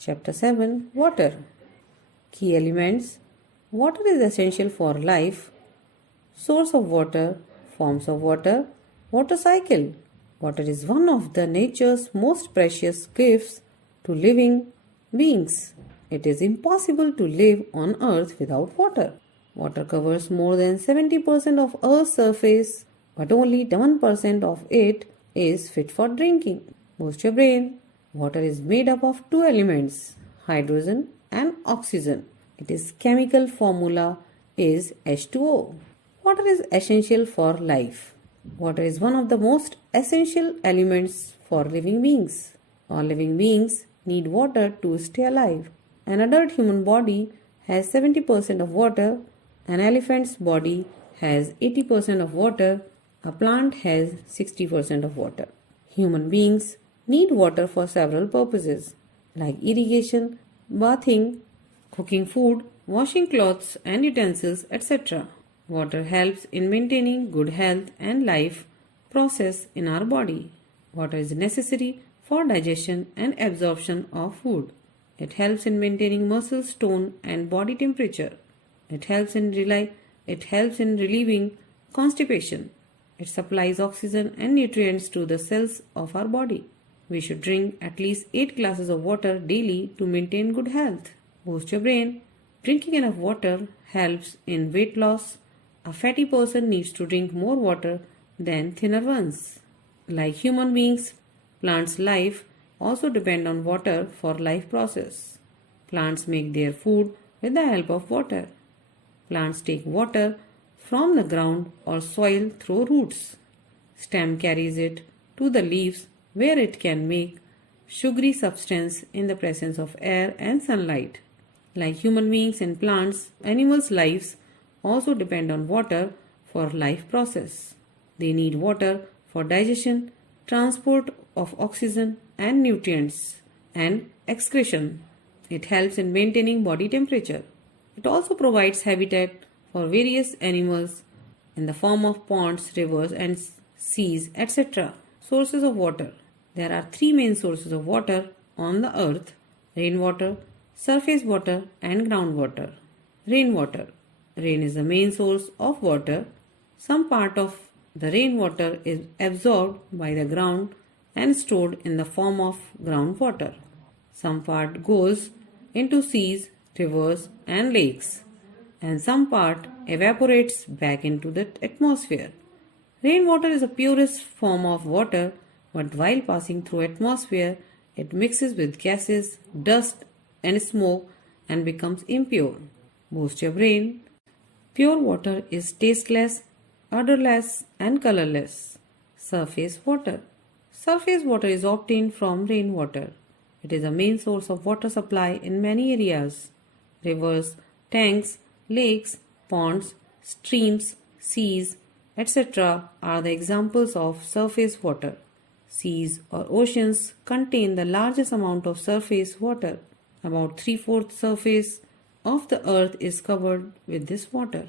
Chapter 7 Water. Key elements. Water is essential for life. Source of water, forms of water, water cycle. Water is one of the nature's most precious gifts to living beings. It is impossible to live on earth without water. Water covers more than 70% of Earth's surface, but only 1% of it is fit for drinking. Boost your brain. Water is made up of two elements, hydrogen and oxygen. Its chemical formula is H2O. Water is essential for life. Water is one of the most essential elements for living beings. All living beings need water to stay alive. An adult human body has 70% of water. An elephant's body has 80% of water. A plant has 60% of water. Human beings need water for several purposes like irrigation, bathing, cooking food, washing clothes and utensils, etc. Water helps in maintaining good health and life process in our body. Water is necessary for digestion and absorption of food. It helps in maintaining muscle tone and body temperature. It helps in relieving constipation. It supplies oxygen and nutrients to the cells of our body. We should drink at least 8 glasses of water daily to maintain good health. Boost your brain. Drinking enough water helps in weight loss. A fatty person needs to drink more water than thinner ones. Like human beings, plants' life also depend on water for life process. Plants make their food with the help of water. Plants take water from the ground or soil through roots. Stem carries it to the leaves where it can make sugary substance in the presence of air and sunlight. Like human beings and plants, animals' lives also depend on water for life process. They need water for digestion, transport of oxygen and nutrients, and excretion. It helps in maintaining body temperature. It also provides habitat for various animals in the form of ponds, rivers and seas, etc. Sources of water. There are 3 main sources of water on the earth: rainwater, surface water and groundwater. Rainwater. Rain is the main source of water. Some part of the rainwater is absorbed by the ground and stored in the form of groundwater. Some part goes into seas, rivers and lakes, and some part evaporates back into the atmosphere. Rainwater is the purest form of water, but while passing through atmosphere, it mixes with gases, dust and smoke and becomes impure. Boost your brain. Pure water is tasteless, odorless and colorless. Surface water. Surface water is obtained from rainwater. It is the main source of water supply in many areas. Rivers, tanks, lakes, ponds, streams, seas, etc. are the examples of surface water. Seas or oceans contain the largest amount of surface water. About 3/4 surface of the earth is covered with this water.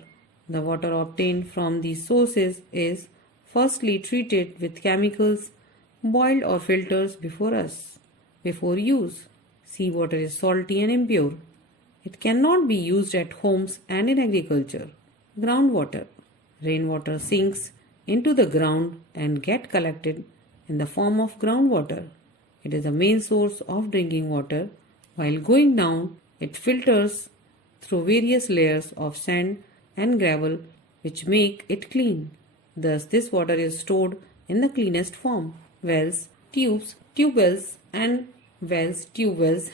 The water obtained from these sources is firstly treated with chemicals, boiled or filters before use. Seawater is salty and impure. It cannot be used at homes and in agriculture. Groundwater. Rainwater sinks into the ground and get collected in the form of groundwater. It is the main source of drinking water. While going down, it filters through various layers of sand and gravel which make it clean. Thus, this water is stored in the cleanest form. Wells, tube wells,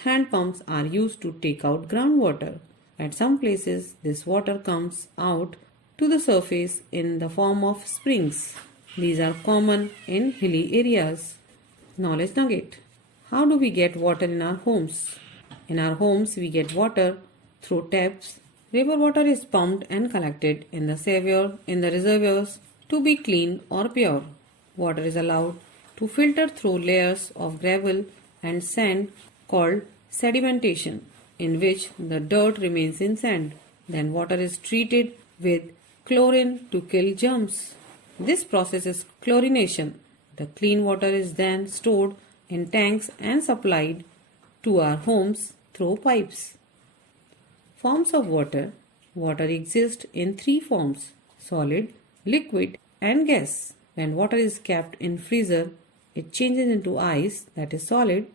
hand pumps are used to take out groundwater. At some places, this water comes out to the surface in the form of springs. These are common in hilly areas. Knowledge nugget. How do we get water in our homes? In our homes, we get water through taps. River water is pumped and collected in the reservoirs to be clean or pure. Water is allowed to filter through layers of gravel and sand called sedimentation, in which the dirt remains in sand. Then water is treated with chlorine to kill germs. This process is chlorination. The clean water is then stored in tanks and supplied to our homes through pipes. Forms of water. Water exists in three forms: solid, liquid, and gas. When water is kept in freezer, it changes into ice, that is solid.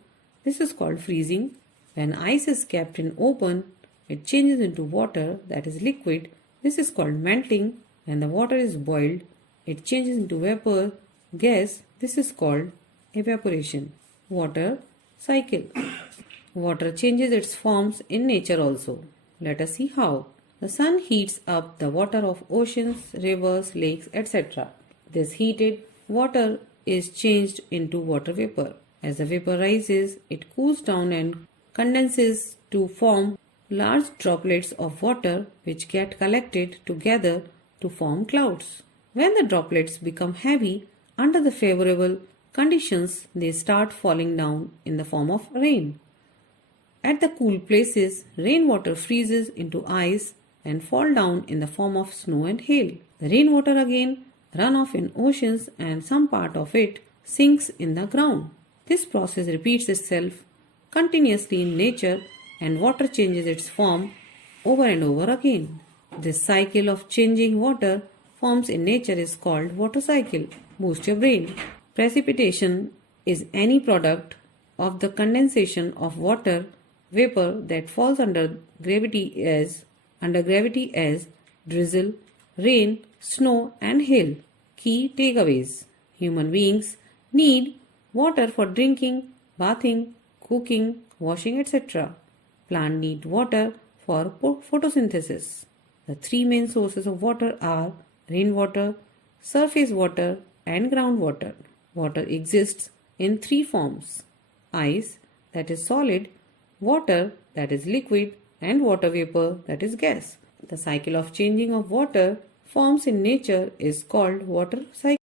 This is called freezing. When ice is kept in open, it changes into water, that is liquid. This is called melting. When the water is boiled, it changes into vapor, gas. This is called evaporation. Water cycle. Water changes its forms in nature also. Let us see how. The sun heats up the water of oceans, rivers, lakes, etc. This heated water is changed into water vapor. As the vapor rises, it cools down and condenses to form large droplets of water which get collected together to form clouds. When the droplets become heavy, under the favorable conditions, they start falling down in the form of rain. At the cool places, rainwater freezes into ice and fall down in the form of snow and hail. The rainwater again run off in oceans and some part of it sinks in the ground. This process repeats itself continuously in nature and water changes its form over and over again. This cycle of changing water forms in nature is called water cycle. Boost your brain. Precipitation is any product of the condensation of water vapor that falls under gravity as drizzle, rain, snow and hail. Key takeaways. Human beings need water for drinking, bathing, cooking, washing, etc. Plants need water for photosynthesis. The three main sources of water are rainwater, surface water and groundwater. Water exists in three forms: ice, that is solid, water, that is liquid, and water vapor, that is gas. The cycle of changing of water forms in nature is called water cycle.